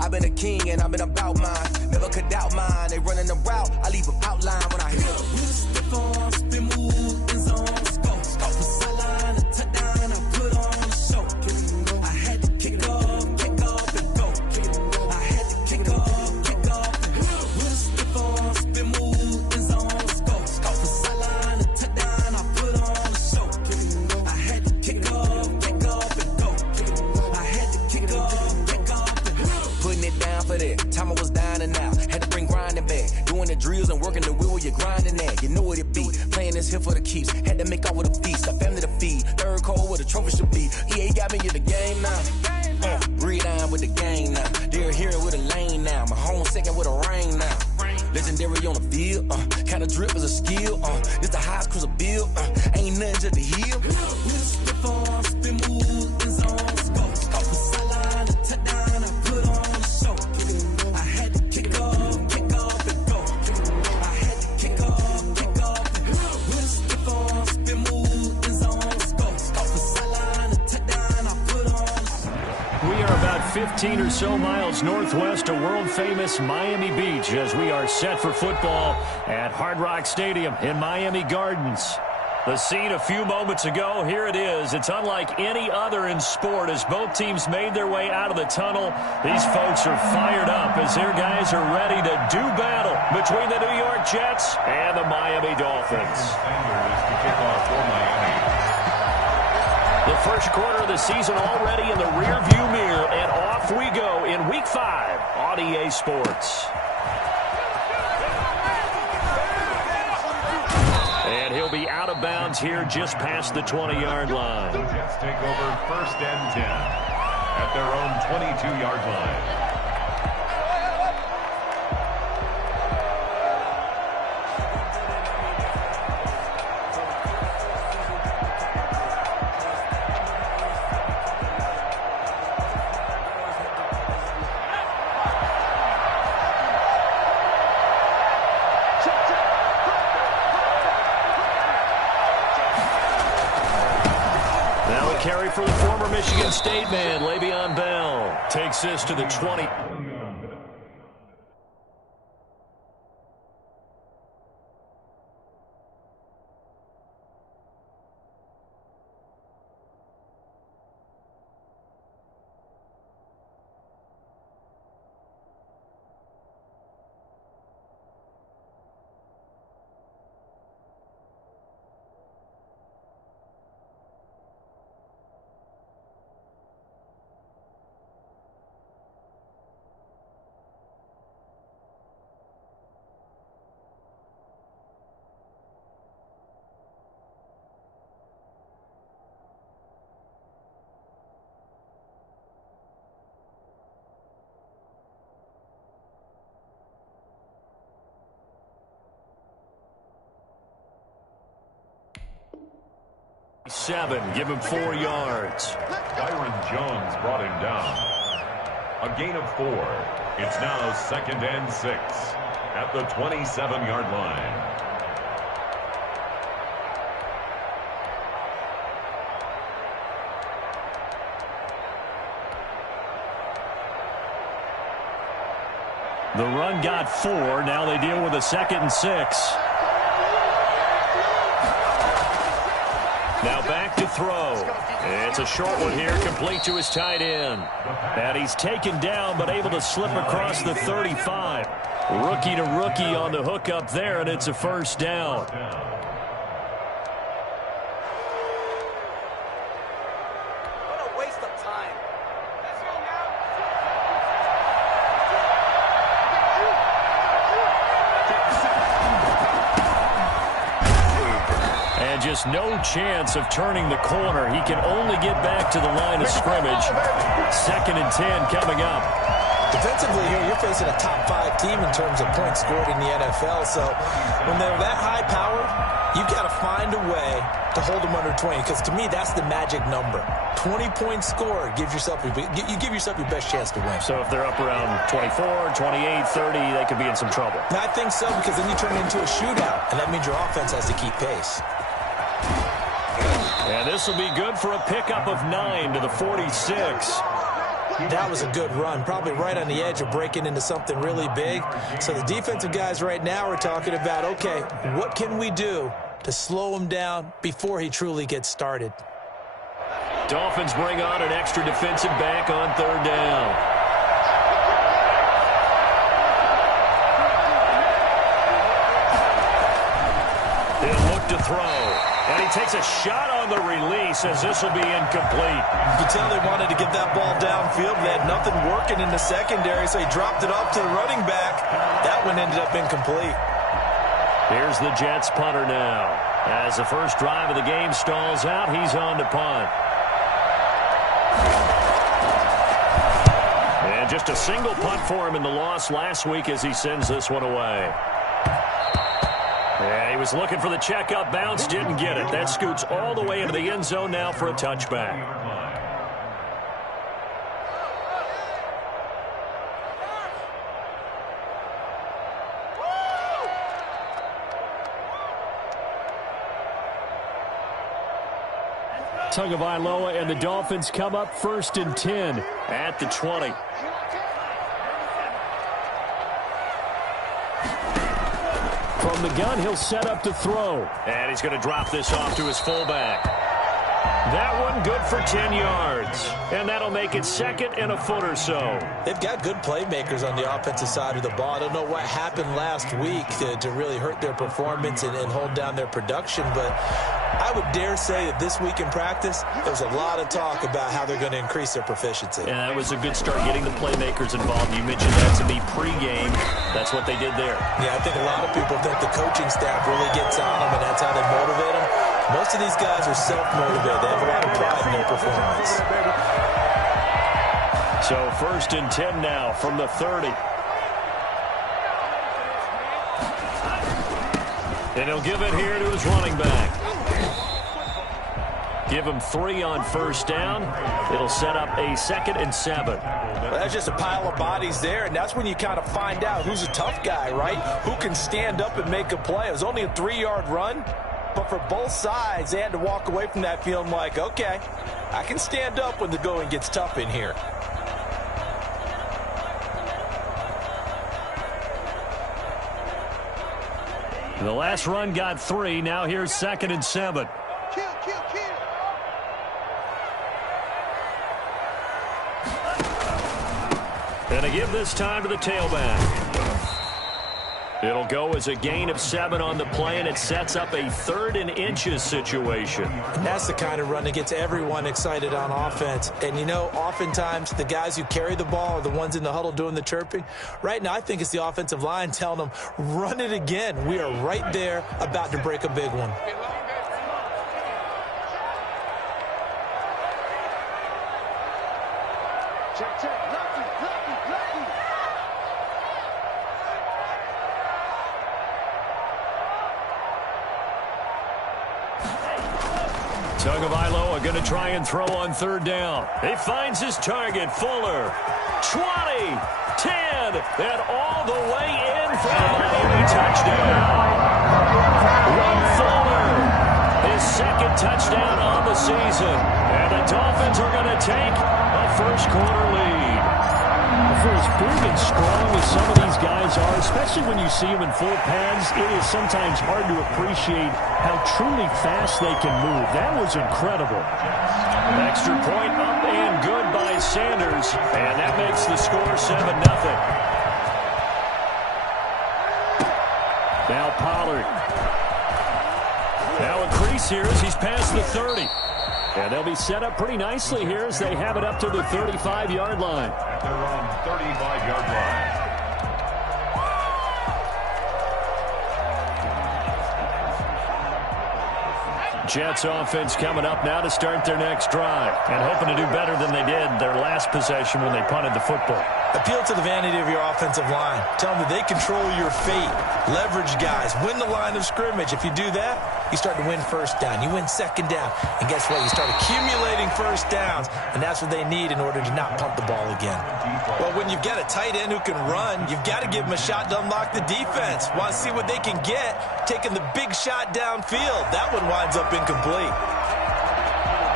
I've been a king and I've been about mine. Never could doubt mine. They running the route, I leave them outline when I hit them. Step on, spin move, in zone, scope. Scope the sideline, a touchdown, I put on the show. I had to kick off and go. I had to kick off and go. Step on, spin move, in zone, scope. Scope the sideline, a touchdown, I put on the show. I had to kick off and go. I had to kick off and go. Putting it down for that. Time I was down and out. Had to bring grinding back. Doing the drills and working the wheel where you're grinding at. You know what it be. Playing this here for the keeps. Had to make out with a feast. A family to feed. Third cold where the trophy should be. EA got me in the game now. Breed on with the gang now. They're here with a lane now. My home second with a rain now. Legendary on the field. Kind of drip is a skill. It's the highest cruiser bill. Ain't nothing just to heal. Spin on, spin move, in zone, scope. Scope the sideline, a touchdown, I put on the show. I had to kick off and go. I had to kick off and go. Spin on, spin move, in zone, scope. Scope the sideline, a touchdown, I put on the show. We are about 15 or so miles northwest of world-famous Miami Beach as we are set for football at Hard Rock Stadium in Miami Gardens. The scene a few moments ago, here it is. It's unlike any other in sport as both teams made their way out of the tunnel. These folks are fired up as their guys are ready to do battle between the New York Jets and the Miami Dolphins. The first quarter of the season already in the rearview mirror, and off we go in Week 5 on EA Sports. And he'll be out of bounds here just past the 20-yard line. The Jets take over 1st and 10 at their own 22-yard line. Carry for the former Michigan State man, Le'Veon Bell. Takes this to the 20. Give him 4 yards. Byron Jones brought him down. A gain of 4. It's now 2nd and 6 at the 27-yard line. The run got 4. Now they deal with a 2nd and 6. Now back to throw. It's a short one here, complete to his tight end. And he's taken down, but able to slip across the 35. Rookie to rookie on the hook up there, and it's a 1st down. What a waste of time. Let's go now. And just no chance of turning the corner. He can only get back to the line of scrimmage. 2nd and 10 coming up. Defensively here, you're facing a top 5 team in terms of points scored in the NFL. So when they're that high powered, you've got to find a way to hold them under 20. Because to me, that's the magic number. 20 points scored gives yourself you give yourself your best chance to win. So if they're up around 24, 28, 30, they could be in some trouble. I think so, because then you turn it into a shootout, and that means your offense has to keep pace. And this will be good for a pickup of 9 to the 46. That was a good run, probably right on the edge of breaking into something really big. So the defensive guys right now are talking about, okay, what can we do to slow him down before he truly gets started? Dolphins bring on an extra defensive back on third down. He'll look to throw. And he takes a shot on the release as this will be incomplete. You can tell they wanted to get that ball downfield. They had nothing working in the secondary, so he dropped it off to the running back. That one ended up incomplete. Here's the Jets punter now. As the first drive of the game stalls out, he's on to punt. And just a single punt for him in the loss last week as he sends this one away. Yeah, he was looking for the checkup bounce, didn't get it. That scoots all the way into the end zone now for a touchback. Tagovailoa and the Dolphins come up 1st and 10 at the 20. From the gun, he'll set up to throw. And he's going to drop this off to his fullback. That one good for 10 yards. And that'll make it 2nd and a foot or so. They've got good playmakers on the offensive side of the ball. I don't know what happened last week to really hurt their performance and hold down their production, but I would dare say that this week in practice, there's a lot of talk about how they're going to increase their proficiency. And that was a good start getting the playmakers involved. You mentioned that to me pregame. That's what they did there. Yeah, I think a lot of people think the coaching staff really gets on them, and that's how they motivate them. Most of these guys are self-motivated. They have a lot of pride in their performance. So 1st and 10 now from the 30. And he'll give it here to his running back. Give him 3 on 1st down. It'll set up a 2nd and 7. Well, that's just a pile of bodies there, and that's when you kind of find out who's a tough guy, right? Who can stand up and make a play. It was only a 3-yard run, but for both sides, they had to walk away from that feeling like, okay, I can stand up when the going gets tough in here. The last run got 3. Now here's 2nd and 7. And a give this time to the tailback. It'll go as a gain of 7 on the play, and it sets up a 3rd and inches situation. And that's the kind of run that gets everyone excited on offense. And, you know, oftentimes the guys who carry the ball are the ones in the huddle doing the chirping. Right now, I think it's the offensive line telling them, run it again. We are right there about to break a big one. Tagovailoa going to try and throw on 3rd down. He finds his target, Fuller. 20, 10, and all the way in for a Miami touchdown. Will Fuller, his 2nd touchdown on the season. And the Dolphins are going to take a first-quarter lead. For as big and strong as some of these guys are, especially when you see them in full pads, it is sometimes hard to appreciate how truly fast they can move. That was incredible. Extra point up and good by Sanders, and that makes the score 7-0. Now Pollard. Now a crease here as he's past the 30. And they'll be set up pretty nicely here as they have it up to the 35-yard line. At their own 35-yard line. Jets offense coming up now to start their next drive and hoping to do better than they did their last possession when they punted the football. Appeal to the vanity of your offensive line. Tell them that they control your fate. Leverage guys. Win the line of scrimmage. If you do that, you start to win 1st down. You win 2nd down. And guess what? You start accumulating 1st downs. And that's what they need in order to not punt the ball again. Well, when you've got a tight end who can run, you've got to give him a shot to unlock the defense. Want to see what they can get, taking the big shot downfield. That one winds up incomplete.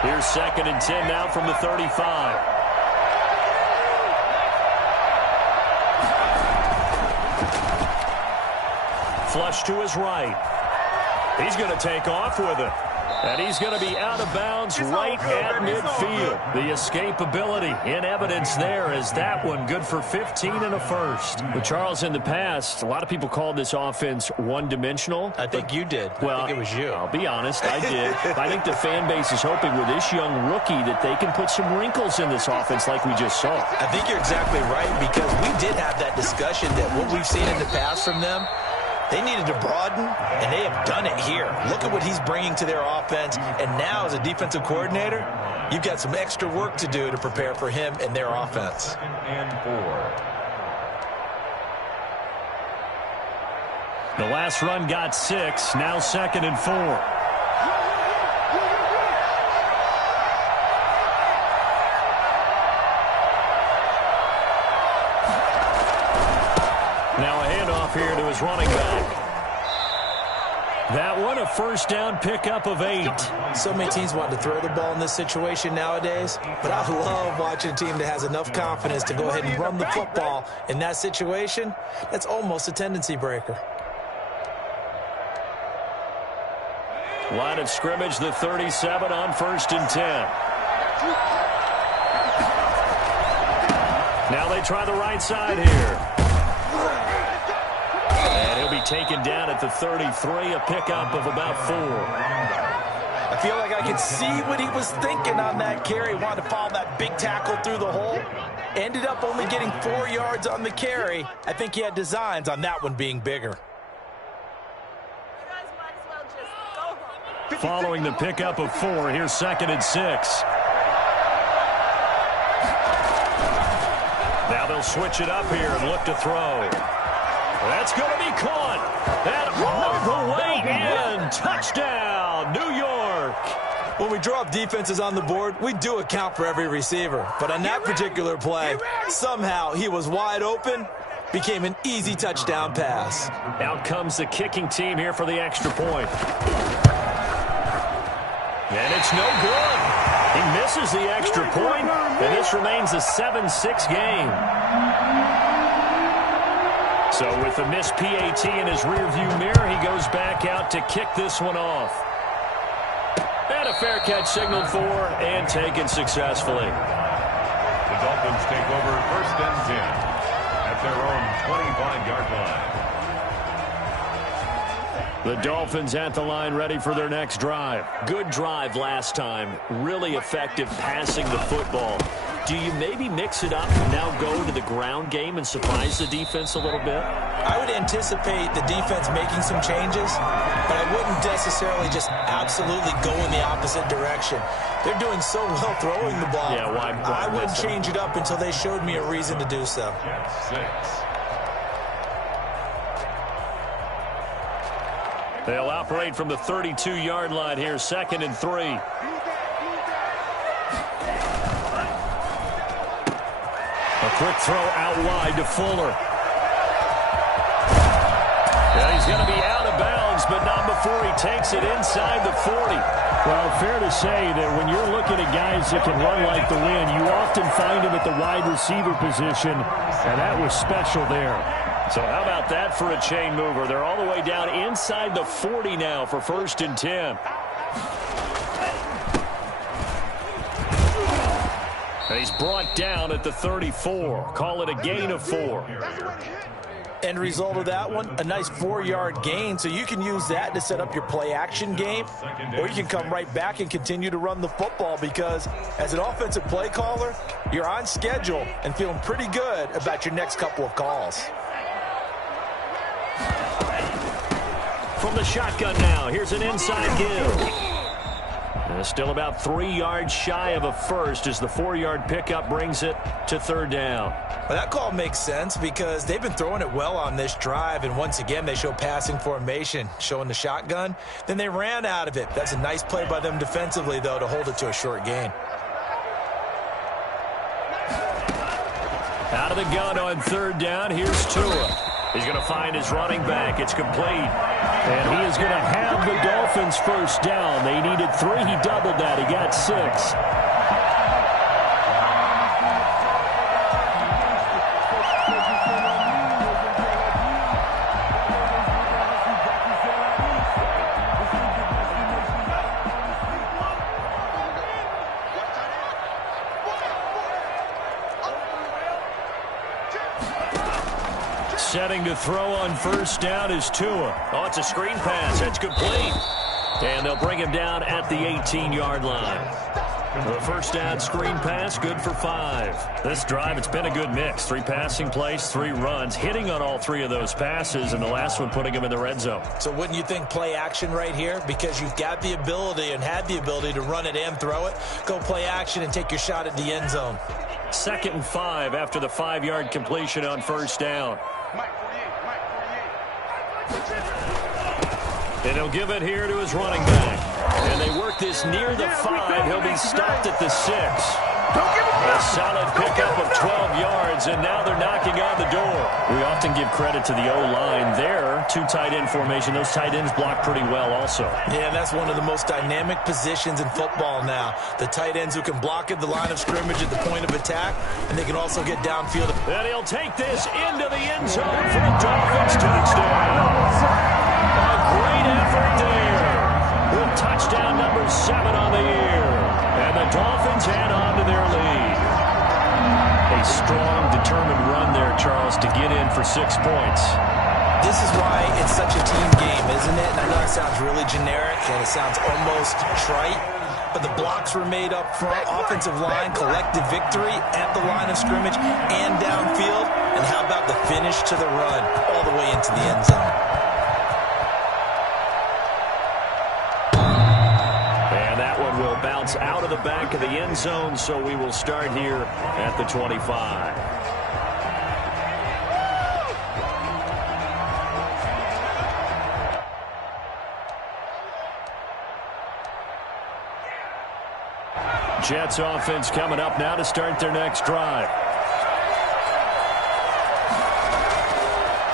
Here's 2nd and 10 now from the 35. flush to his right. He's going to take off with it. And he's going to be out of bounds right at midfield. The escapability in evidence there as that one good for 15 and a first. But Charles, in the past, a lot of people called this offense one-dimensional. I think you did. Well, I think it was you. I'll be honest, I did. I think the fan base is hoping with this young rookie that they can put some wrinkles in this offense like we just saw. I think you're exactly right because we did have that discussion that what we've seen in the past from them, they needed to broaden, and they have done it here. Look at what he's bringing to their offense, and now as a defensive coordinator, you've got some extra work to do to prepare for him and their offense. And 4. The last run got 6, now 2nd and 4. Now a handoff here to his running back. That one a first down pickup of 8. So many teams want to throw the ball in this situation nowadays, but I love watching a team that has enough confidence to go ahead and run the football in that situation. That's almost a tendency breaker. Line of scrimmage, the 37 on 1st and 10. Now they try the right side here. And he'll be taken down at the 33, a pickup of about 4. I feel like I could see what he was thinking on that carry. Wanted to follow that big tackle through the hole. Ended up only getting 4 yards on the carry. I think he had designs on that one being bigger. Following the pickup of 4, here's 2nd and 6. Now they'll switch it up here and look to throw. That's going to be caught. And all the way in. Touchdown, New York. When we draw up defenses on the board, we do account for every receiver. But on that particular play, somehow he was wide open, became an easy touchdown pass. Out comes the kicking team here for the extra point. And it's no good. He misses the extra point, and this remains a 7-6 game. So with the missed PAT in his rearview mirror, he goes back out to kick this one off. And a fair catch signaled for and taken successfully. The Dolphins take over 1st and 10 at their own 25-yard line. The Dolphins at the line ready for their next drive. Good drive last time. Really effective passing the football. Do you maybe mix it up and now go to the ground game and surprise the defense a little bit? I would anticipate the defense making some changes, but I wouldn't necessarily just absolutely go in the opposite direction. They're doing so well throwing the ball. Yeah, why I wouldn't change it up until they showed me a reason to do so. 6. They'll operate from the 32-yard line here, 2nd and 3. A quick throw out wide to Fuller. And he's going to be out of bounds, but not before he takes it inside the 40. Well, fair to say that when you're looking at guys that can run like the wind, you often find them at the wide receiver position, and that was special there. So how about that for a chain mover? They're all the way down inside the 40 now for 1st and 10. And he's brought down at the 34. Call it a gain of 4. End result of that one, a nice 4-yard gain. So you can use that to set up your play-action game, or you can come right back and continue to run the football because as an offensive play caller, you're on schedule and feeling pretty good about your next couple of calls. From the shotgun now, here's an inside give. And still about 3 yards shy of a first as the 4-yard pickup brings it to 3rd down. Well, that call makes sense because they've been throwing it well on this drive, and once again they show passing formation, showing the shotgun. Then they ran out of it. That's a nice play by them defensively, though, to hold it to a short gain. Out of the gun on 3rd down, here's Tua. He's going to find his running back. It's complete. And he is going to have the Dolphins first down. They needed 3. He doubled that. He got 6. Setting to throw on first down is Tua. Oh, it's a screen pass. That's complete. And they'll bring him down at the 18-yard line. The first down screen pass, good for 5. This drive, it's been a good mix. 3 passing plays, 3 runs, hitting on all 3 of those passes, and the last one putting him in the red zone. So wouldn't you think play action right here? Because you've got the ability and had the ability to run it and throw it. Go play action and take your shot at the end zone. 2nd and 5 after the 5-yard completion on first down. And he'll give it here to his running back. And they work this near the 5. He'll be stopped at the 6. A solid pickup of 12 yards, and now they're knocking on the door. We often give credit to the O-line there. 2 tight end formation. Those tight ends block pretty well also. Yeah, and that's one of the most dynamic positions in football now. The tight ends who can block at the line of scrimmage at the point of attack, and they can also get downfield. And he'll take this into the end zone for a Dolphins touchdown. A great effort there with touchdown number 7 on the year. And the Dolphins add on to their lead. A strong, determined run there, Charles, to get in for 6 points. This is why it's such a team game, isn't it? And I know it sounds really generic and it sounds almost trite, but the blocks were made up front, offensive line, collective victory at the line of scrimmage and downfield. And how about the finish to the run all the way into the end zone? Will bounce out of the back of the end zone, so we will start here at the 25. Jets offense coming up now to start their next drive.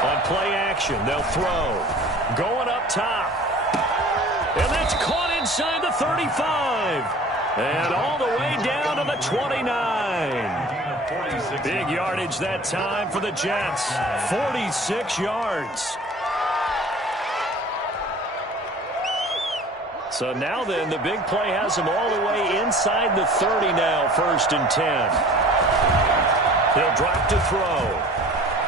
On play action, they'll throw. Going up top. And that's caught inside the 35. And all the way down to the 29. Big yardage that time for the Jets. 46 yards. So now then, the big play has him all the way inside the 30 now, 1st and 10. He'll drop to throw.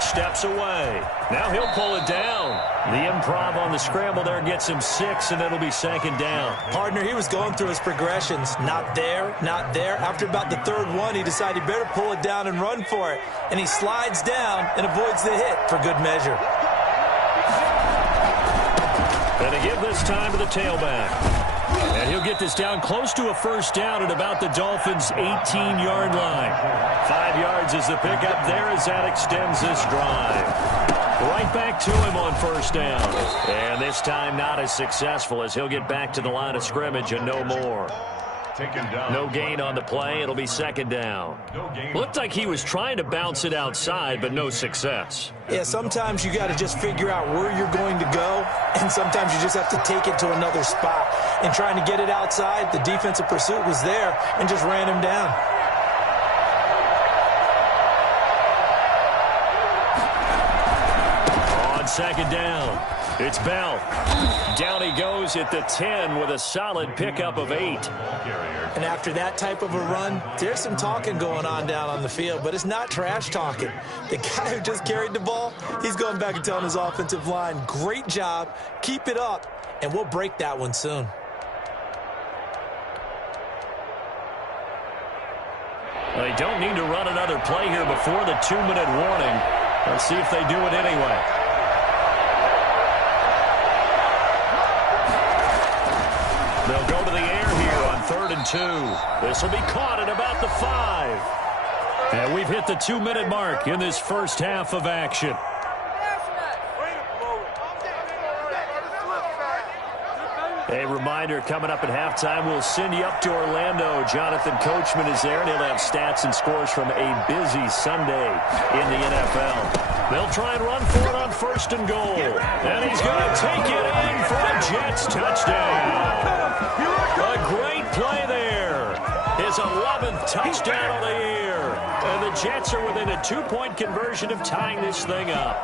Steps away. Now he'll pull it down. The improv on the scramble there gets him 6, and it'll be 2nd down. Partner, he was going through his progressions. Not there, not there. After about the 3rd one, he decided he better pull it down and run for it. And he slides down and avoids the hit for good measure. And to give this time to the tailback. And he'll get this down close to a 1st down at about the Dolphins' 18-yard line. 5 yards is the pickup there as that extends this drive. Right back to him on 1st down. And this time not as successful as he'll get back to the line of scrimmage and no more. No gain on the play. It'll be 2nd down. Looked like he was trying to bounce it outside, but no success. Yeah, sometimes you got to just figure out where you're going to go, and sometimes you just have to take it to another spot. And trying to get it outside, the defensive pursuit was there and just ran him down. On 2nd down, it's Bell. Down he goes at the 10 with a solid pickup of 8. And after that type of a run, there's some talking going on down on the field, but it's not trash talking. The guy who just carried the ball, he's going back and telling his offensive line, great job, keep it up, and we'll break that one soon. They don't need to run another play here before the 2-minute warning. Let's see if they do it anyway. They'll go to the air here on 3rd and 2. This will be caught at about the 5. And we've hit the 2-minute mark in this first half of action. A reminder, coming up at halftime, we'll send you up to Orlando. Jonathan Coachman is there, and he'll have stats and scores from a busy Sunday in the NFL. They'll try and run for it on 1st and goal. And he's going to take it in for a Jets touchdown. A great play there. His 11th touchdown of the year. And the Jets are within a 2-point conversion of tying this thing up.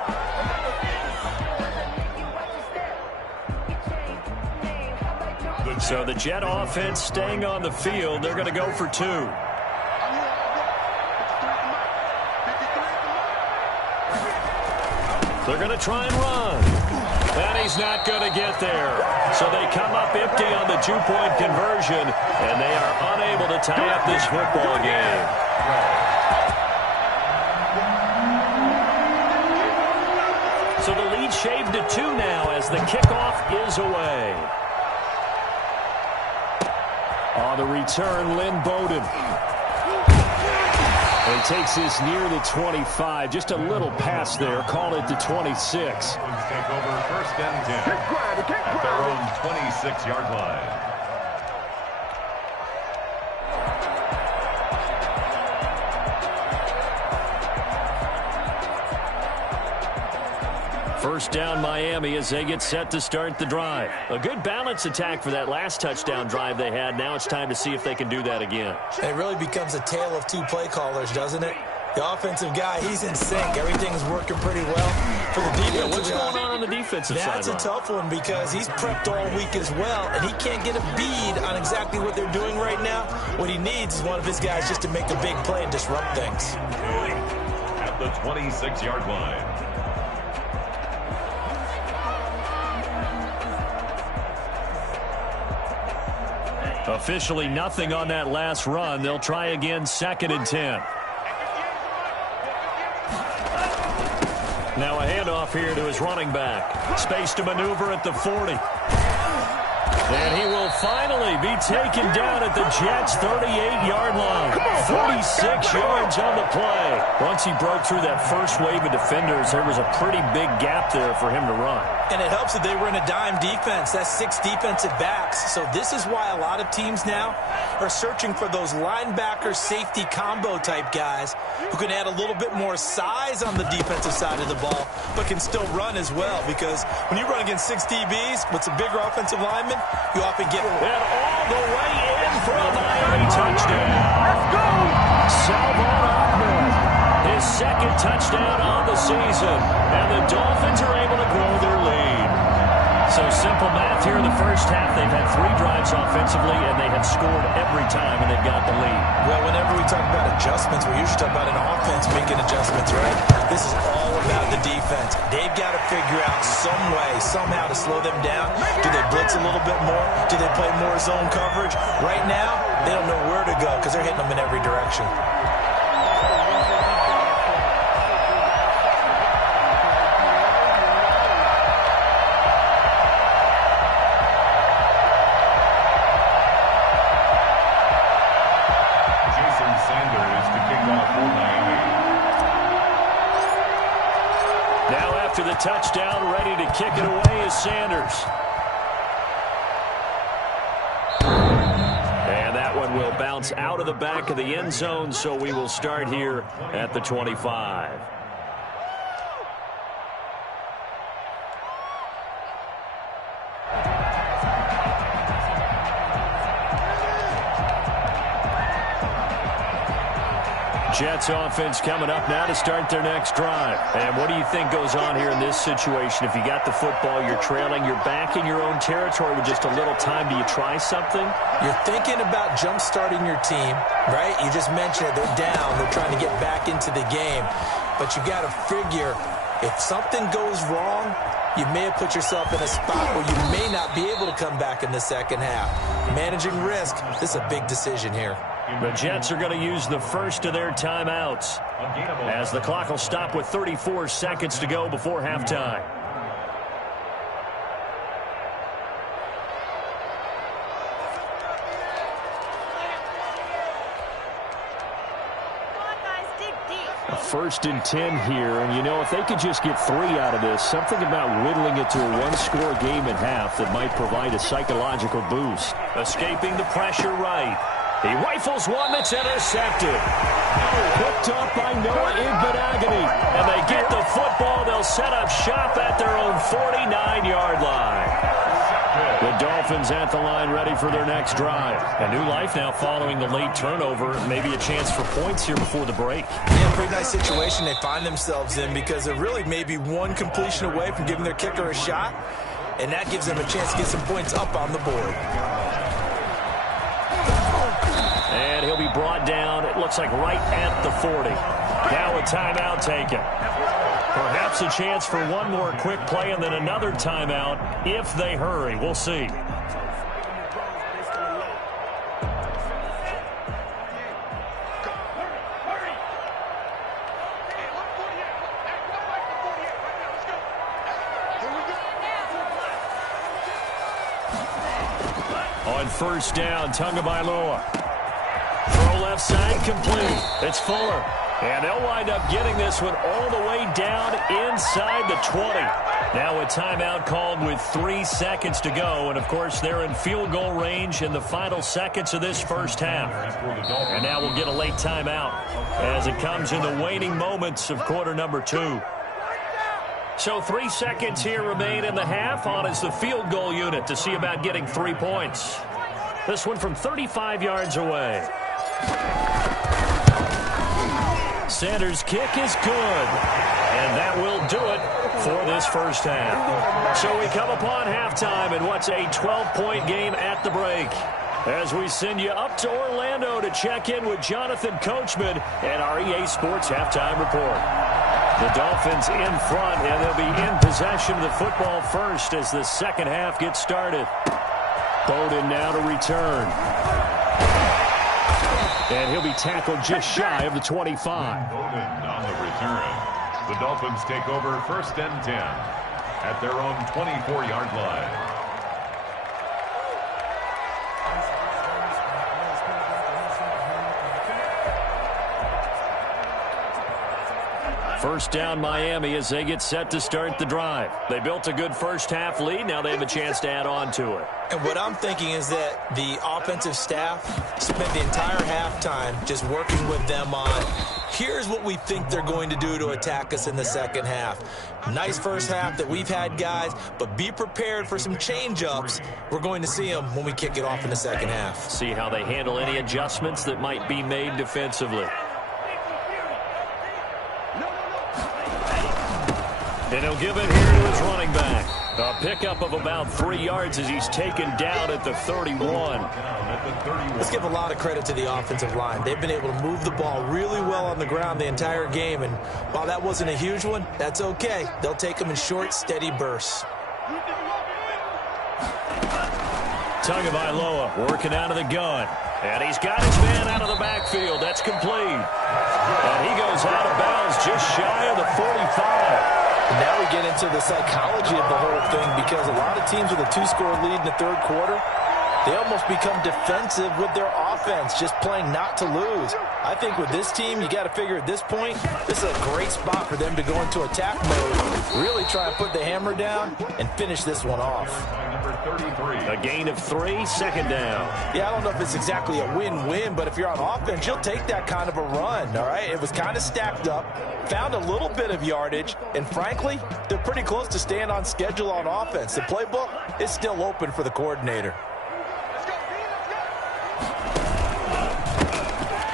So the Jet offense staying on the field. They're going to go for 2. They're going to try and run. And he's not going to get there. So they come up empty on the two-point conversion, and they are unable to tie up this football game. So the lead shaved to 2 now as the kickoff is away. On the return, Lynn Bowden. He takes this near the 25. Just a little pass there. Call it the 26. Take over first and 10 at their own 26-yard line. First down, Miami, as they get set to start the drive. A good balance attack for that last touchdown drive they had. Now it's time to see if they can do that again. It really becomes a tale of two play callers, doesn't it? The offensive guy, he's in sync. Everything's working pretty well. For the defensive What's guy, going on the defensive side? that's a tough one because he's prepped all week as well, and he can't get a bead on exactly what they're doing right now. What he needs is one of his guys just to make a big play and disrupt things. At the 26-yard line. Officially nothing on that last run. They'll try again, 2nd and 10. Now a handoff here to his running back. Space to maneuver at the 40. And he will finally be taken down at the Jets' 38-yard line. 46 yards on the play. Once he broke through that first wave of defenders, there was a pretty big gap there for him to run. And it helps that they were in a dime defense. That's 6 defensive backs. So this is why a lot of teams now are searching for those linebacker safety combo type guys who can add a little bit more size on the defensive side of the ball, but can still run as well. Because when you run against 6 DBs with some bigger offensive linemen, you often get... And all the way in for a Miami touchdown. Let's go! Salvon Ahmed, his 2nd touchdown on the season. And the Dolphins are able to grow their lead. So simple math here in the first half. They've had 3 drives offensively, and they have scored every time, and they've got the lead. Well, whenever we talk about adjustments, we usually talk about an offense making adjustments, right? This is all about the defense. They've got to figure out some way, somehow to slow them down. Do they blitz a little bit more? Do they play more zone coverage? Right now, they don't know where to go because they're hitting them in every direction. To the touchdown, ready to kick it away is Sanders. And that one will bounce out of the back of the end zone, so we will start here at the 25. Jets offense coming up now to start their next drive. And what do you think goes on here in this situation? If you got the football, you're trailing, you're back in your own territory with just a little time. Do you try something? You're thinking about jump-starting your team, right? You just mentioned it. They're down. They're trying to get back into the game. But you got to figure if something goes wrong, you may have put yourself in a spot where you may not be able to come back in the second half. Managing risk, this is a big decision here. The Jets are going to use the first of their timeouts as the clock will stop with 34 seconds to go before halftime. A 1st and 10 here, and you know, if they could just get 3 out of this, something about whittling it to a 1-score game at half that might provide a psychological boost. Escaping the pressure right. He rifles one that's intercepted. Picked up by Noah Igbenogany. And they get the football. They'll set up shop at their own 49-yard line. The Dolphins at the line ready for their next drive. A new life now following the late turnover. Maybe a chance for points here before the break. Yeah, pretty nice situation they find themselves in because they're really maybe one completion away from giving their kicker a shot. And that gives them a chance to get some points up on the board. And he'll be brought down, it looks like right at the 40. Now a timeout taken. Perhaps a chance for one more quick play and then another timeout if they hurry. We'll see. On first down, Tagovailoa. Throw left side, complete. It's Fuller. And they'll wind up getting this one all the way down inside the 20. Now a timeout called with 3 seconds to go. And, of course, they're in field goal range in the final seconds of this first half. And now we'll get a late timeout as it comes in the waning moments of quarter number 2. So 3 seconds here remain in the half. On is the field goal unit to see about getting 3 points. This one from 35 yards away. Sanders' kick is good. And that will do it for this first half. So we come upon halftime in what's a 12-point game at the break. As we send you up to Orlando to check in with Jonathan Coachman and our EA Sports Halftime Report. The Dolphins in front, and they'll be in possession of the football first as the second half gets started. Bowden now to return. And he'll be tackled just shy of the 25. Bowden on the return. The Dolphins take over first and 10 at their own 24-yard line. First down Miami as they get set to start the drive. They built a good first half lead. Now they have a chance to add on to it. And what I'm thinking is that the offensive staff spent the entire halftime just working with them on, here's what we think they're going to do to attack us in the second half. Nice first half that we've had, guys, but be prepared for some change-ups. We're going to see them when we kick it off in the second half. See how they handle any adjustments that might be made defensively. And he'll give it here to his running back. A pickup of about 3 yards as he's taken down at the 31. Let's give a lot of credit to the offensive line. They've been able to move the ball really well on the ground the entire game. And while that wasn't a huge one, that's okay. They'll take them in short, steady bursts. Tagovailoa working out of the gun. And he's got his man out of the backfield. That's complete. And he goes out of bounds just shy of the 45. And now we get into the psychology of the whole thing, because a lot of teams with a 2-score lead in the third quarter, they almost become defensive with their offense, just playing not to lose. I think with this team, you got to figure at this point, this is a great spot for them to go into attack mode, really try and put the hammer down and finish this one off. A gain of 3, second down. Yeah, I don't know if it's exactly a win-win, but if you're on offense, you'll take that kind of a run, all right? It was kind of stacked up, found a little bit of yardage, and frankly, they're pretty close to staying on schedule on offense. The playbook is still open for the coordinator.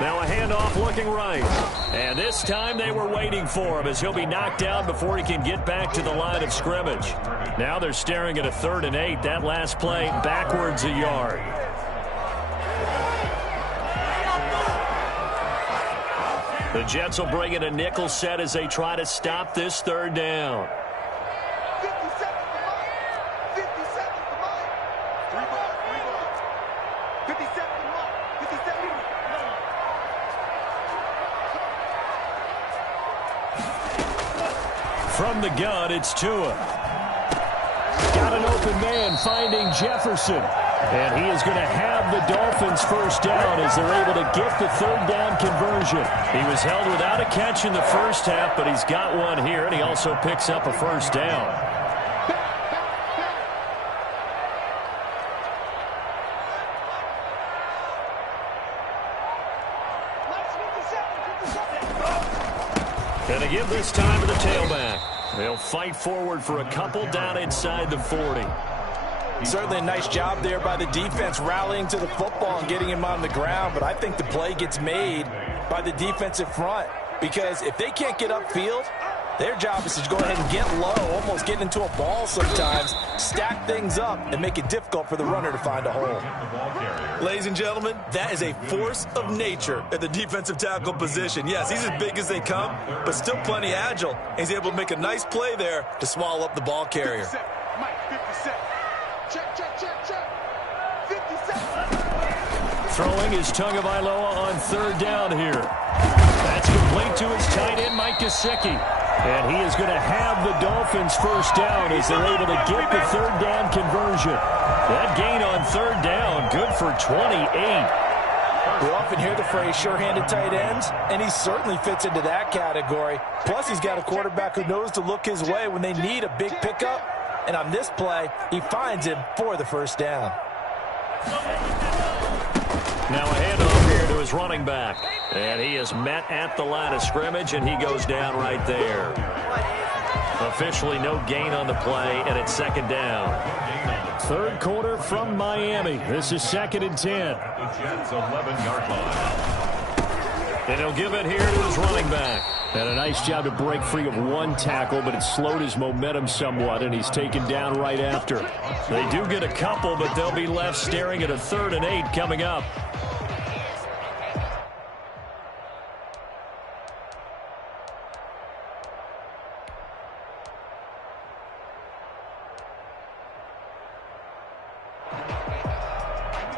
Now a handoff looking right. And this time they were waiting for him as he'll be knocked down before he can get back to the line of scrimmage. Now they're staring at a 3rd and 8. That last play backwards a yard. The Jets will bring in a nickel set as they try to stop this 3rd down. From the gun, it's Tua. Got an open man finding Jefferson. And he is going to have the Dolphins first down as they're able to get the 3rd down conversion. He was held without a catch in the first half, but he's got one here, and he also picks up a first down. Going to give this time to the tailback. They'll fight forward for a couple down inside the 40. Certainly a nice job there by the defense rallying to the football and getting him on the ground, but I think the play gets made by the defensive front, because if they can't get upfield, Their job is to go ahead and get low, almost get into a ball sometimes, stack things up, and make it difficult for the runner to find a hole. Ladies and gentlemen, that is a force of nature at the defensive tackle position. Yes, he's as big as they come, but still plenty agile. He's able to make a nice play there to swallow up the ball carrier. Throwing is Tagovailoa on third down here. That's complete to his tight end, Mike Gesicki. And he is going to have the Dolphins first down as they're able to get the third down conversion. That gain on third down, good for 28. We often hear the phrase sure-handed tight ends, and he certainly fits into that category. Plus, he's got a quarterback who knows to look his way when they need a big pickup. And on this play, he finds him for the first down. Now a handoff here to his running back. And he is met at the line of scrimmage, and he goes down right there. Officially no gain on the play, and it's second down. Third quarter from Miami. This is 2nd and 10. At the Jets' 11-yard line. And he'll give it here to his running back. And a nice job to break free of one tackle, but it slowed his momentum somewhat, and he's taken down right after. They do get a couple, but they'll be left staring at a 3rd and 8 coming up.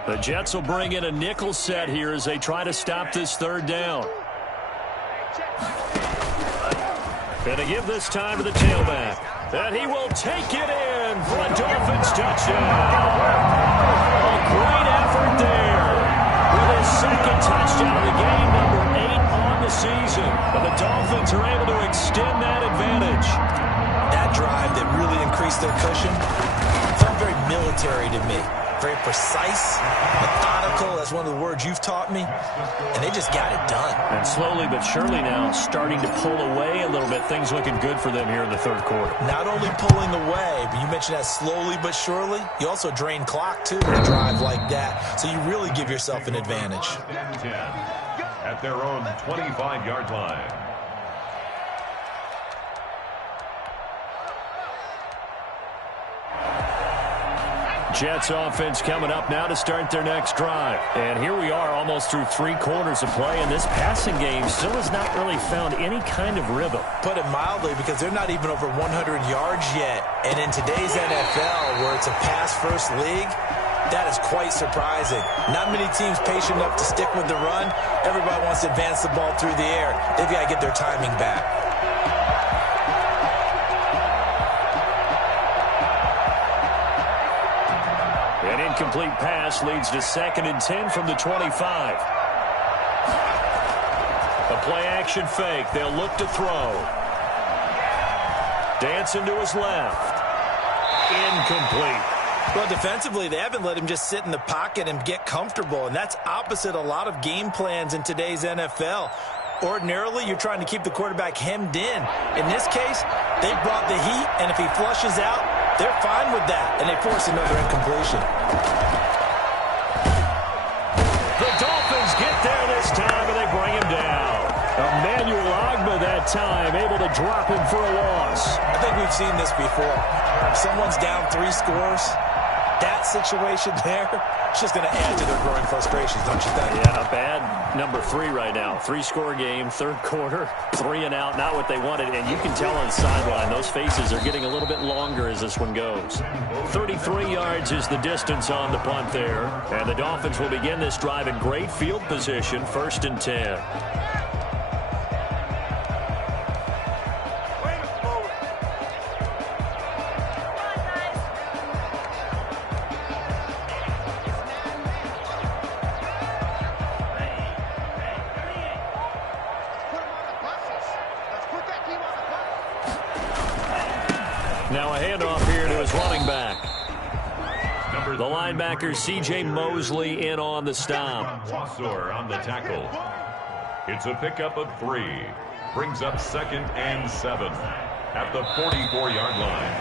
The Jets will bring in a nickel set here as they try to stop this third down. And to give this time to the tailback. And he will take it in for a Dolphins touchdown. A great effort there. With his second touchdown of the game, number 8 on the season. And the Dolphins are able to extend that advantage. That drive that really increased their cushion felt very military to me. Very precise, methodical. That's one of the words you've taught me. And they just got it done. And slowly but surely now starting to pull away a little bit. Things looking good for them here in the third quarter. Not only pulling away, but you mentioned that slowly but surely. You also drain clock, too, in a drive like that. So you really give yourself an advantage. At their own 25-yard line. Jets offense coming up now to start their next drive. And here we are almost through 3 quarters of play, and this passing game still has not really found any kind of rhythm. Put it mildly, because they're not even over 100 yards yet. And in today's NFL, where it's a pass-first league, that is quite surprising. Not many teams patient enough to stick with the run. Everybody wants to advance the ball through the air. They've got to get their timing back. An incomplete pass leads to 2nd and 10 from the 25. A play-action fake. They'll look to throw. Dancing to his left. Incomplete. Well, defensively, they haven't let him just sit in the pocket and get comfortable, and that's opposite a lot of game plans in today's NFL. Ordinarily, you're trying to keep the quarterback hemmed in. In this case, they brought the heat, and if he flushes out, they're fine with that, and they force another incompletion. The Dolphins get there this time, and they bring him down. Emmanuel Ogbah that time, able to drop him for a loss. I think we've seen this before. If someone's down 3 scores, that situation there, it's just going to add to their growing frustrations, don't you think? Yeah, a bad number 3 right now. 3-score game, third quarter, 3 and out, not what they wanted. And you can tell on the sideline, those faces are getting a little bit longer as this one goes. 33 yards is the distance on the punt there. And the Dolphins will begin this drive in great field position, 1st and 10. Now a handoff here to his running back. The linebacker, C.J. Mosley, in on the stop. Wassor on the tackle. It's a pickup of 3. Brings up 2nd and 7 at the 44-yard line.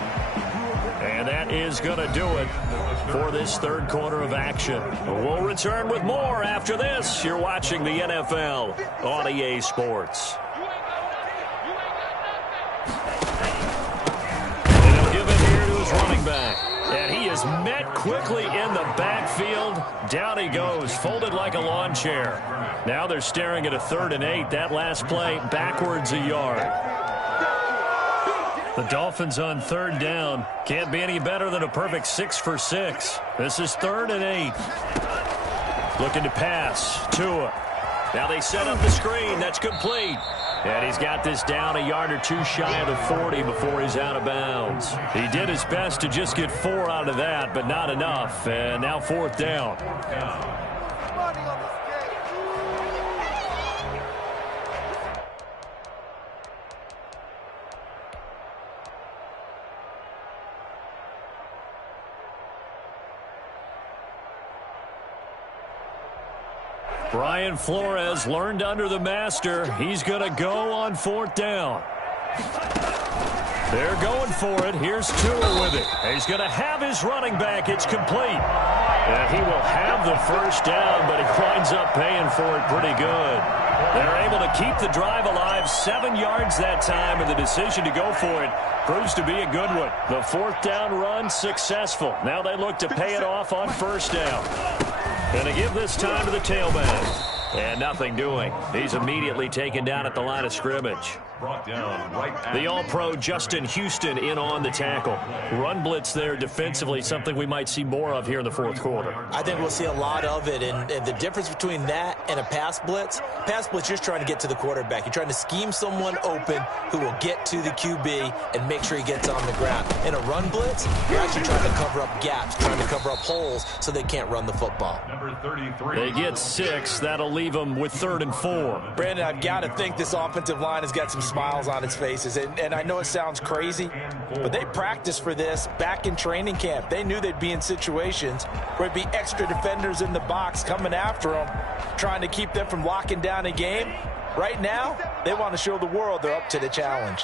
And that is going to do it for this third quarter of action. We'll return with more after this. You're watching the NFL on EA Sports. And he'll give it here to his running back. And he is met quickly in the backfield. Down he goes, folded like a lawn chair. Now they're staring at a 3rd and 8. That last play, backwards a yard. The Dolphins on 3rd down. Can't be any better than a perfect 6 for 6. This is 3rd and 8. Looking to pass. Tua. Now they set up the screen. That's complete. And he's got this down a yard or two shy of the 40 before he's out of bounds. He did his best to just get 4 out of that, but not enough. And now 4th down. Brian Flores learned under the master. He's going to go on 4th down. They're going for it. Here's Tua with it. He's going to have his running back. It's complete. And he will have the 1st down, but he winds up paying for it pretty good. They're able to keep the drive alive. 7 yards that time, and the decision to go for it proves to be a good one. The 4th down run successful. Now they look to pay it off on 1st down. Going to give this time to the tailback. And nothing doing. He's immediately taken down at the line of scrimmage. Brought down right at The All-Pro Justin Houston in on the tackle. Run blitz there defensively, something we might see more of here in the 4th quarter. I think we'll see a lot of it, and the difference between that and a pass blitz, you're just trying to get to the quarterback. You're trying to scheme someone open who will get to the QB and make sure he gets on the ground. In a run blitz, you're actually trying to cover up gaps, trying to cover up holes so they can't run the football. number 33. They get 6. That'll leave them with 3rd and 4. Brandon, I've got to think this offensive line has got some smiles on its faces, and I know it sounds crazy, but they practiced for this back in training camp. They knew they'd be in situations where it'd be extra defenders in the box coming after them, trying to keep them from locking down a game. Right now, they want to show the world they're up to the challenge.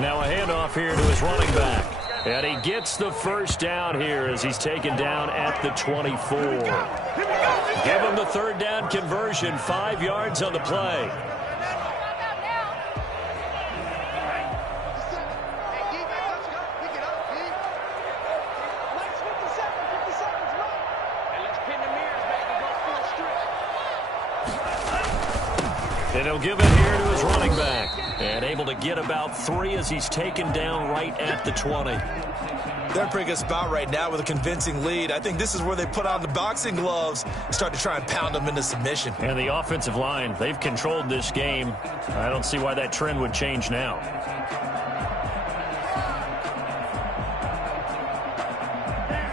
Now a handoff here to his running back. And he gets the 1st down here as he's taken down at the 24. Give him the 3rd down conversion, 5 yards on the play. And he'll give it here to his running back. And able to get about 3 as he's taken down right at the 20. They're in a pretty good spot right now with a convincing lead. I think this is where they put on the boxing gloves and start to try and pound them into submission. And the offensive line, they've controlled this game. I don't see why that trend would change now.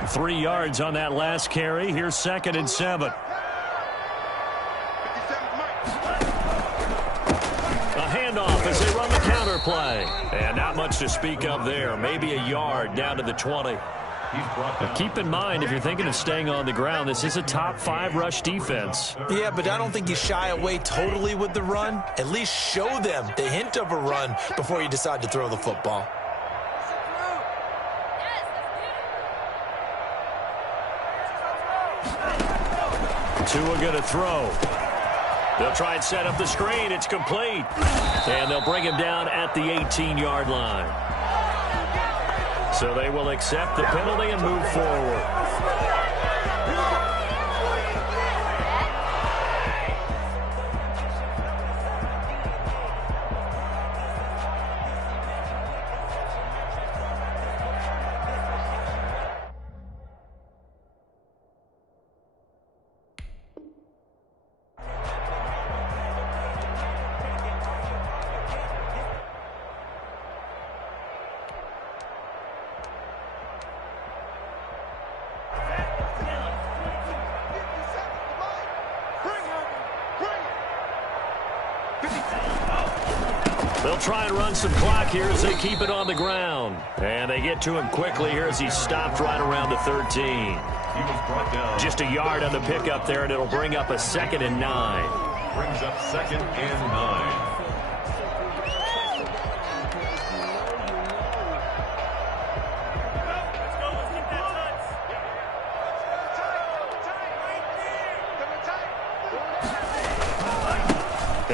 Three yards on that last carry. Here's 2nd and 7. As they run the counter play. And not much to speak of there. Maybe a yard down to the 20. Now keep in mind, if you're thinking of staying on the ground, this is a top 5 rush defense. Yeah, but I don't think you shy away totally with the run. At least show them the hint of a run before you decide to throw the football. Tua going to throw. They'll try and set up the screen. It's complete. And they'll bring him down at the 18-yard line. So they will accept the penalty and move forward. They'll try and run some clock here as they keep it on the ground. And they get to him quickly here as he's stopped right around the 13. He was brought down. Just a yard on the pickup there, and it'll bring up a 2nd and 9. Brings up 2nd and 9.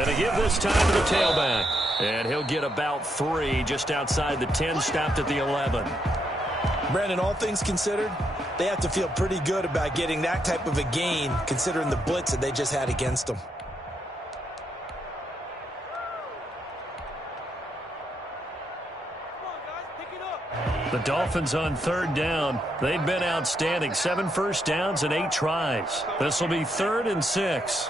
And they give this time to the tailback. And he'll get about 3 just outside the 10, stopped at the 11. Brandon, all things considered, they have to feel pretty good about getting that type of a gain considering the blitz that they just had against them. The Dolphins on 3rd down. They've been outstanding. 7 first downs and 8 tries. This will be 3rd and 6.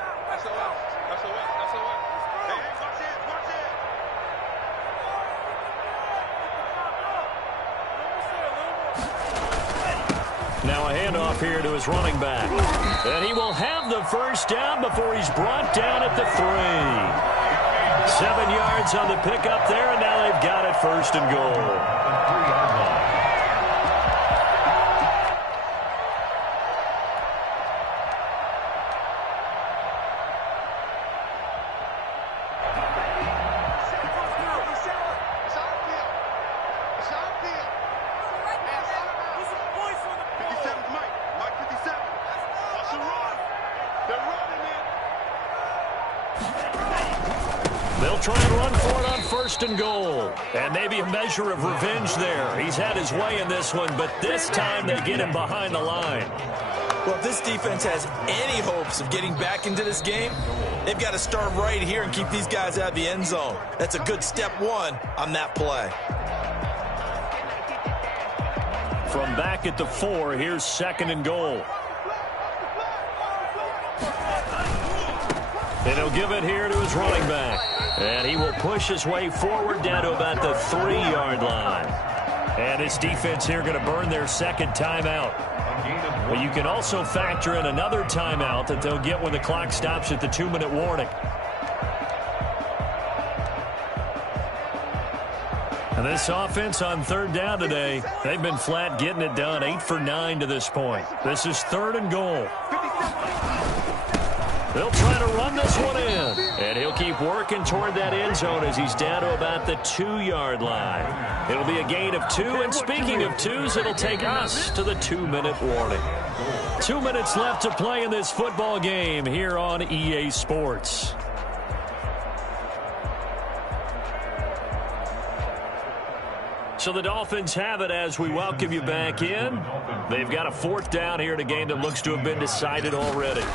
Now a handoff here to his running back. And he will have the first down before he's brought down at the 3. 7 yards on the pickup there, and now they've got it 1st and goal. They'll try and run for it on 1st and goal. And maybe a measure of revenge there. He's had his way in this one, but this time they get him behind the line. Well, if this defense has any hopes of getting back into this game, they've got to start right here and keep these guys out of the end zone. That's a good step 1 on that play. From back at the 4, here's 2nd and goal. And he'll give it here to his running back. And he will push his way forward down to about the 3-yard line. And his defense here going to burn their 2nd timeout. But you can also factor in another timeout that they'll get when the clock stops at the 2-minute warning. And this offense on 3rd down today, they've been flat getting it done. 8 for 9 to this point. This is 3rd and goal. They'll try to run this one in. And he'll keep working toward that end zone as he's down to about the 2-yard line. It'll be a gain of 2. And speaking of 2s, it'll take us to the 2-minute warning. 2 minutes left to play in this football game here on EA Sports. So the Dolphins have it as we welcome you back in. They've got a 4th down here in a game that looks to have been decided already.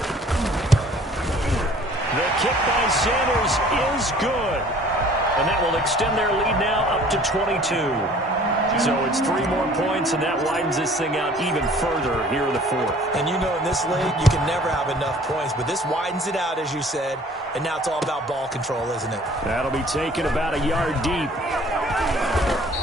The kick by Sanders is good. And that will extend their lead now up to 22. So it's 3 more points, and that widens this thing out even further here in the 4th. And you know in this league, you can never have enough points, but this widens it out, as you said, and now it's all about ball control, isn't it? That'll be taken about a yard deep.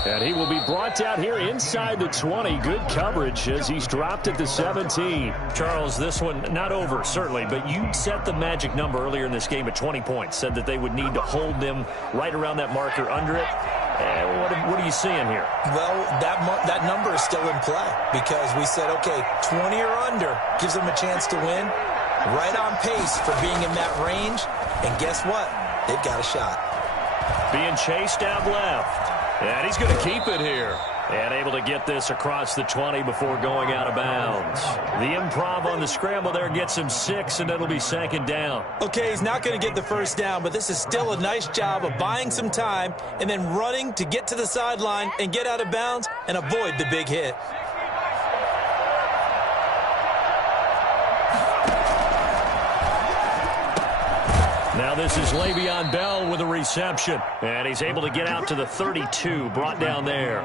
And he will be brought down here inside the 20. Good coverage as he's dropped at the 17. Charles, this one not over, certainly, but you set the magic number earlier in this game at 20 points. Said that they would need to hold them right around that marker under it. What are you seeing here? Well, that number is still in play because we said, okay, 20 or under gives them a chance to win. Right on pace for being in that range. And guess what? They've got a shot. Being chased out left. And he's going to keep it here. And able to get this across the 20 before going out of bounds. The improv on the scramble there gets him 6, and it'll be 2nd down. Okay, he's not going to get the 1st down, but this is still a nice job of buying some time and then running to get to the sideline and get out of bounds and avoid the big hit. Now this is Le'Veon Bell with a reception. And he's able to get out to the 32, brought down there.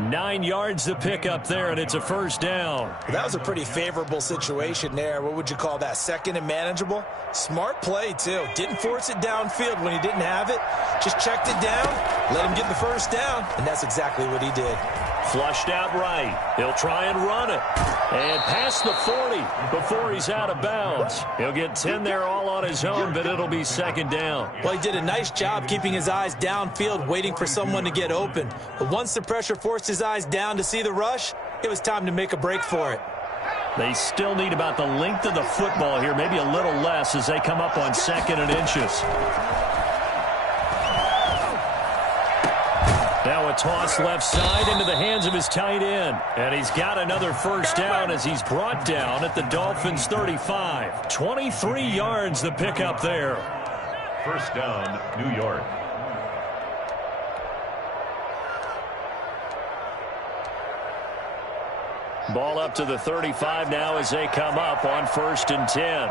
9 yards to pick up there, and it's a 1st down. That was a pretty favorable situation there. What would you call that? 2nd and manageable? Smart play, too. Didn't force it downfield when he didn't have it. Just checked it down, let him get the 1st down, and that's exactly what he did. Flushed out right. He'll try and run it. And past the 40 before he's out of bounds. He'll get 10 there all on his own, but it'll be 2nd down. Well, he did a nice job keeping his eyes downfield, waiting for someone to get open. But once the pressure forced his eyes down to see the rush, it was time to make a break for it. They still need about the length of the football here, maybe a little less as they come up on 2nd and inches. Now a toss left side into the hands of his tight end. And he's got another 1st down as he's brought down at the Dolphins' 35. 23 yards the pickup there. first down, New York. Ball up to the 35 now as they come up on 1st and 10.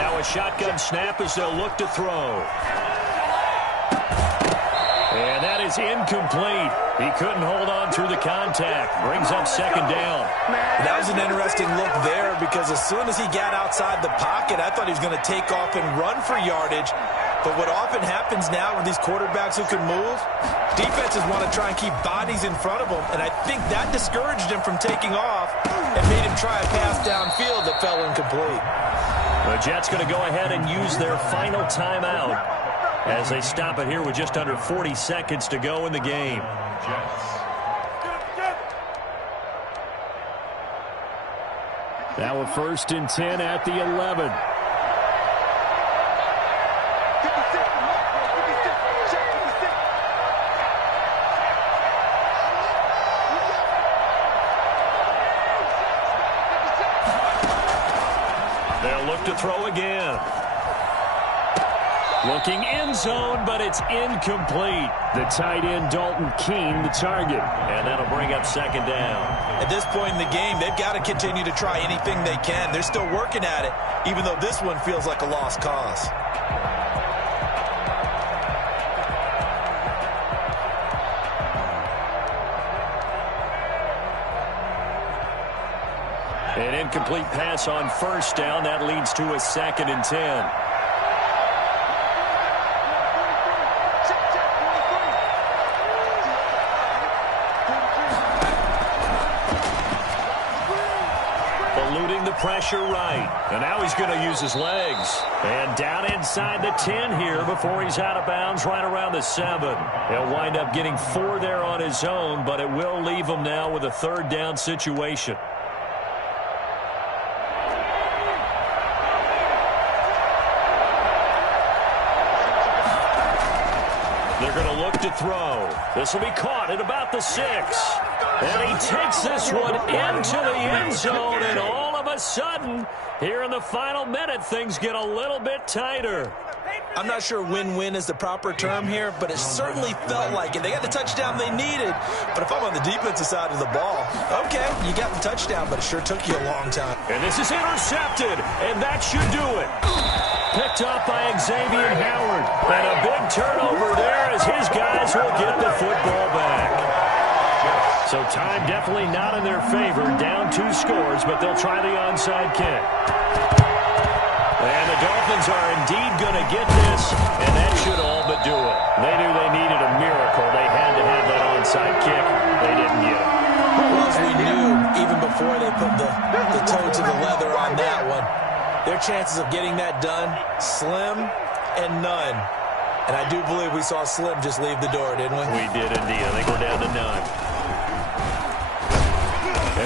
Now a shotgun snap as they'll look to throw. And that is incomplete. He couldn't hold on through the contact. Brings up 2nd down. That was an interesting look there because as soon as he got outside the pocket, I thought he was going to take off and run for yardage. But what often happens now with these quarterbacks who can move, defenses want to try and keep bodies in front of them, and I think that discouraged him from taking off and made him try a pass downfield that fell incomplete. The Jets going to go ahead and use their final timeout as they stop it here with just under 40 seconds to go in the game. Jets. Now a 1st and 10 at the 11. They'll look to throw again. Looking end zone, but it's incomplete. The tight end, Dalton Keene, the target. And that'll bring up 2nd down. At this point in the game, they've got to continue to try anything they can. They're still working at it, even though this one feels like a lost cause. An incomplete pass on 1st down. That leads to a 2nd and 10. Eluding the pressure right. And now he's going to use his legs. And down inside the 10 here before he's out of bounds right around the 7. He'll wind up getting 4 there on his own, but it will leave him now with a 3rd down situation. They're going to look to throw. This will be caught at about the 6. And he takes this one into the end zone, and all of a sudden, here in the final minute, things get a little bit tighter. I'm not sure win-win is the proper term here, but it certainly felt like it. They got the touchdown they needed, but if I'm on the defensive side of the ball, okay, you got the touchdown, but it sure took you a long time. And this is intercepted, and that should do it. Picked up by Xavier Howard. And a big turnover there as his guys will get the football back. So time definitely not in their favor. Down 2 scores, but they'll try the onside kick. And the Dolphins are indeed going to get this, and that should all but do it. They knew they needed a miracle. They had to have that onside kick. They didn't get it. Well, as we knew, even before they put the toe to the leather on that one, their chances of getting that done, slim and none. And I do believe we saw Slim just leave the door, didn't we? We did indeed. I think we're down to none.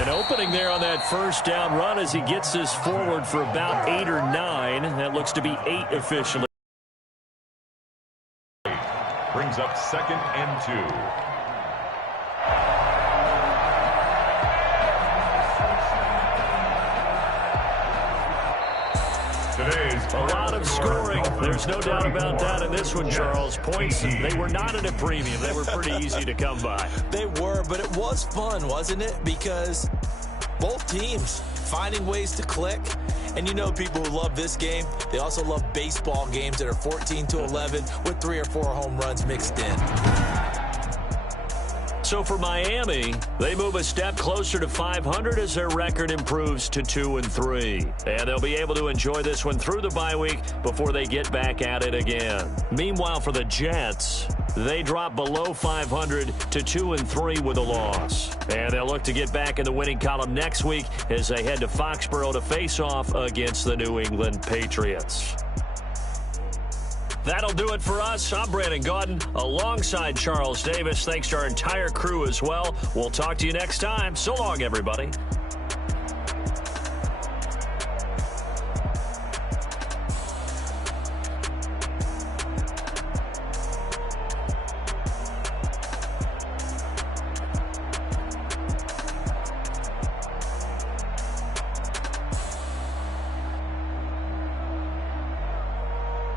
An opening there on that 1st down run as he gets this forward for about 8 or 9. That looks to be 8 officially. Brings up 2nd and 2. A lot of scoring. There's no doubt about that in this one, Charles. Points, they were not at a premium. They were pretty easy to come by. They were, but it was fun, wasn't it? Because both teams finding ways to click. And you know people who love this game, they also love baseball games that are 14-11 with 3 or 4 home runs mixed in. So for Miami, they move a step closer to 500 as their record improves to 2-3. And they'll be able to enjoy this one through the bye week before they get back at it again. Meanwhile, for the Jets, they drop below 500 to 2-3 with a loss. And they'll look to get back in the winning column next week as they head to Foxborough to face off against the New England Patriots. That'll do it for us. I'm Brandon Gaudin alongside Charles Davis. Thanks to our entire crew as well. We'll talk to you next time. So long, everybody.